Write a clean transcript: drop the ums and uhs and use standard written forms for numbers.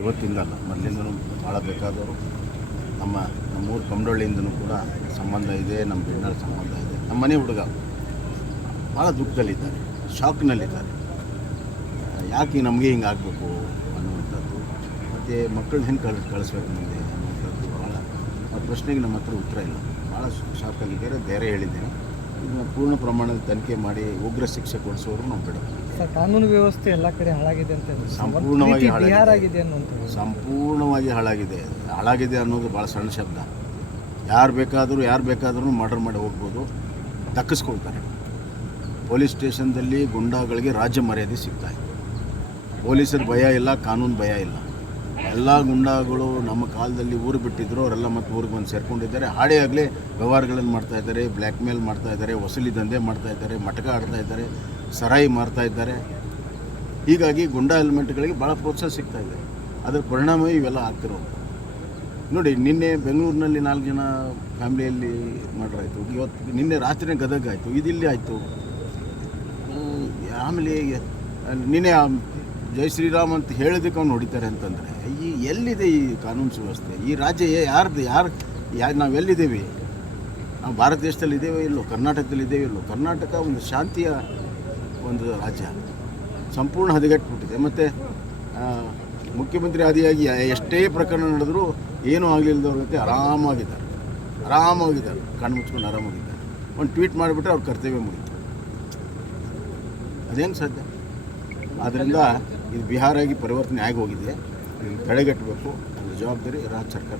ಇವತ್ತಿಂದಲ್ಲ, ಮೊದಲಿಂದನೂ ಭಾಳ ಬೇಕಾದವರು ನಮ್ಮೂರು ಕಮಡಳ್ಳಿಯಿಂದನೂ ಕೂಡ ಸಂಬಂಧ ಇದೆ, ನಮ್ಮ ಬೆಣ್ಣಲ್ಲಿ ಸಂಬಂಧ ಇದೆ. ನಮ್ಮ ಮನೆ ಹುಡುಗ ಭಾಳ ದುಃಖದಲ್ಲಿದ್ದಾರೆ, ಶಾಕ್ನಲ್ಲಿದ್ದಾರೆ. ಯಾಕೆ ನಮಗೆ ಹಿಂಗೆ ಆಗಬೇಕು ಅನ್ನುವಂಥದ್ದು, ಮತ್ತು ಮಕ್ಕಳನ್ನ ಹೆಂಗೆ ಕಳಿಸ್ಬೇಕು ಮುಂದೆ ಅನ್ನುವಂಥದ್ದು ಭಾಳ ಆ ಪ್ರಶ್ನೆಗೆ ನಮ್ಮ ಹತ್ರ ಉತ್ತರ ಇಲ್ಲ. ಭಾಳ ಶಾಕಲ್ಲಿದ್ದಾರೆ. ಧೈರ್ಯ ಹೇಳಿದ್ದೇನೆ, ಇದನ್ನು ಪೂರ್ಣ ಪ್ರಮಾಣದ ತನಿಖೆ ಮಾಡಿ ಉಗ್ರ ಶಿಕ್ಷೆ ಕೊಡಿಸೋರು ನಾವು ಬಿಡೋದು. ಸರ್, ಕಾನೂನು ವ್ಯವಸ್ಥೆ ಎಲ್ಲ ಕಡೆ ಹಾಳಾಗಿದೆ ಅಂತ ಸಂಪೂರ್ಣವಾಗಿ ಹಾಳಾಗಿದೆ ಅನ್ನುವಂಥದ್ದು. ಸಂಪೂರ್ಣವಾಗಿ ಹಾಳಾಗಿದೆ ಅನ್ನೋದು ಭಾಳ ಸಣ್ಣ ಶಬ್ದ. ಯಾರು ಬೇಕಾದರೂ ಮರ್ಡರ್ ಮಾಡಿ ಹೋಗ್ಬೋದು, ದಕ್ಕಿಸ್ಕೊಳ್ತಾರೆ. ಪೊಲೀಸ್ ಸ್ಟೇಷನ್ದಲ್ಲಿ ಗುಂಡಾಗಳಿಗೆ ರಾಜ್ಯ ಮರ್ಯಾದೆ ಸಿಗ್ತಾಯಿದೆ. ಪೊಲೀಸರ ಭಯ ಇಲ್ಲ, ಕಾನೂನು ಭಯ ಇಲ್ಲ. ಎಲ್ಲ ಗುಂಡಾಗಳು ನಮ್ಮ ಕಾಲದಲ್ಲಿ ಊರು ಬಿಟ್ಟಿದ್ರು, ಅವರೆಲ್ಲ ಮತ್ತೆ ಊರಿಗೆ ಬಂದು ಸೇರ್ಕೊಂಡಿದ್ದಾರೆ. ಹಾಡೇ ಆಗಲೇ ವ್ಯವಹಾರಗಳನ್ನು ಮಾಡ್ತಾಯಿದ್ದಾರೆ, ಬ್ಲ್ಯಾಕ್ ಮೇಲ್ ಮಾಡ್ತಾಯಿದ್ದಾರೆ, ವಸೂಲಿ ದಂಧೆ ಮಾಡ್ತಾಯಿದ್ದಾರೆ, ಮಟಕ ಆಡ್ತಾಯಿದ್ದಾರೆ, ಸರಾಯಿ ಮಾರ್ತಾಯಿದ್ದಾರೆ. ಹೀಗಾಗಿ ಗುಂಡಾ ಎಲಿಮೆಂಟ್ಗಳಿಗೆ ಭಾಳ ಪ್ರೋತ್ಸಾಹ ಸಿಗ್ತಾಯಿದೆ. ಅದರ ಪರಿಣಾಮ ಇವೆಲ್ಲ ಆಗ್ತಿರೋದು. ನೋಡಿ, ನಿನ್ನೆ ಬೆಂಗಳೂರಿನಲ್ಲಿ 4 ಜನ ಫ್ಯಾಮಿಲಿಯಲ್ಲಿ ಮರ್ಡರ್ ಆಯಿತು. ನಿನ್ನೆ ರಾತ್ರಿ ಗದಗ ಆಯಿತು, ಇದಿಲ್ಲಿ ಆಯಿತು. ಆಮೇಲೆ ನಿನ್ನೆ ಜೈ ಶ್ರೀರಾಮ್ ಅಂತ ಹೇಳೋದಕ್ಕೆ ಅವ್ನು ಹೊಡಿತಾರೆ ಅಂತಂದರೆ ಎಲ್ಲಿದೆ ಈ ಕಾನೂನು ಸುವ್ಯವಸ್ಥೆ? ಈ ರಾಜ್ಯ ಯಾರು ನಾವೆಲ್ಲಿದ್ದೇವೆ? ನಾವು ಭಾರತ ದೇಶದಲ್ಲಿ ಇದ್ದೇವೆ ಇಲ್ಲೋ? ಕರ್ನಾಟಕದಲ್ಲಿ ಇದ್ದೇವೆ ಇಲ್ಲೋ? ಕರ್ನಾಟಕ ಒಂದು ಶಾಂತಿಯ ಒಂದು ರಾಜ್ಯ, ಸಂಪೂರ್ಣ ಹದಗೆಟ್ಬಿಟ್ಟಿದೆ. ಮತ್ತು ಮುಖ್ಯಮಂತ್ರಿ ಆದಿಯಾಗಿ ಎಷ್ಟೇ ಪ್ರಕರಣ ನಡೆದರೂ ಏನೂ ಆಗಲಿಲ್ಲದವ್ರ ಜೊತೆ ಆರಾಮಾಗಿದ್ದಾರೆ, ಕಣ್ಣು ಮುಚ್ಕೊಂಡು ಆರಾಮಾಗಿದ್ದಾರೆ. ಒಂದು ಟ್ವೀಟ್ ಮಾಡಿಬಿಟ್ರೆ ಅವ್ರ ಕರ್ತವ್ಯ ಮುಗಿತು. ಅದೇನು ಸಾಧ್ಯ? ಆದ್ದರಿಂದ ಇದು ಬಿಹಾರಾಗಿ ಪರಿವರ್ತನೆ ಆಗಿ ಹೋಗಿದೆ. ಇದನ್ನು ತಡೆಗಟ್ಟಬೇಕು. ಅದರ ಜವಾಬ್ದಾರಿ ರಾಜ್ಯ ಸರ್ಕಾರ.